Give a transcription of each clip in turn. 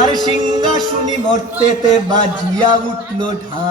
আর সিংহাসনী মর্তেতে বাজিয়া উঠল ঢা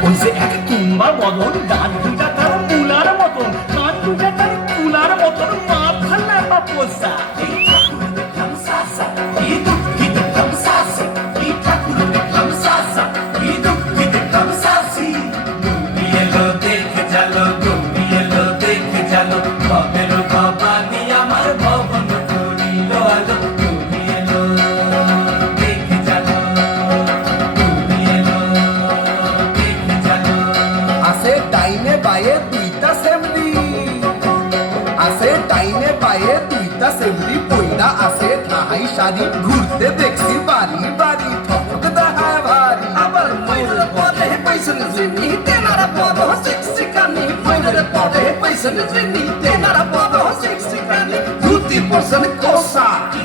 ওই যে এক কিংবা বদল গান দুটা আছে টাইমে পায়ে দুইটা সেমনি আছে টাইমে পায়ে দুইটা সেমনি পয়লা আছে তাহাই শাড়ি, ঘুরতে দেখছি বাড়ির person, a drinking, then not a bottle, sixty candy, two deep person, a cosa.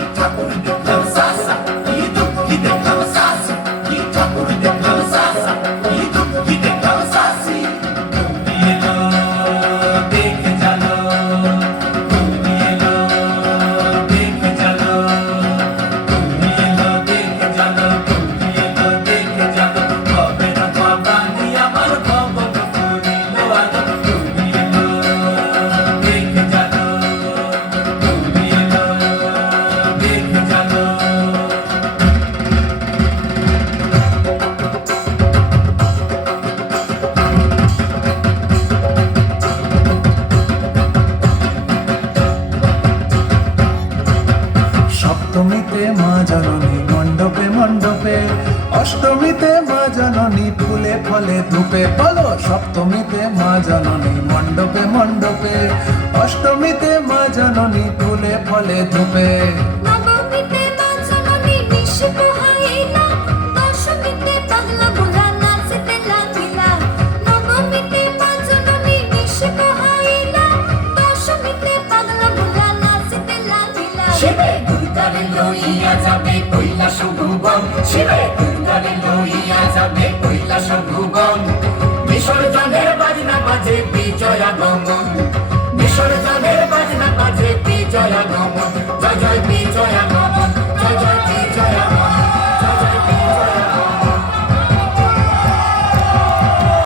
সপ্তমীতে মা জননী মণ্ডপে মণ্ডপে। অষ্টমীতে মা জননী ফুলে ফলে ধূপে বলো সপ্তমীতে মা জননী মণ্ডপে মণ্ডপে। অষ্টমীতে মা জননী ফুলে ফলে ধূপে। Shipping! দুর্গারে লইয়া যাবে কৈলাস ভুবন শিবে দুর্গারে লইয়া যাবে কৈলাস ভুবন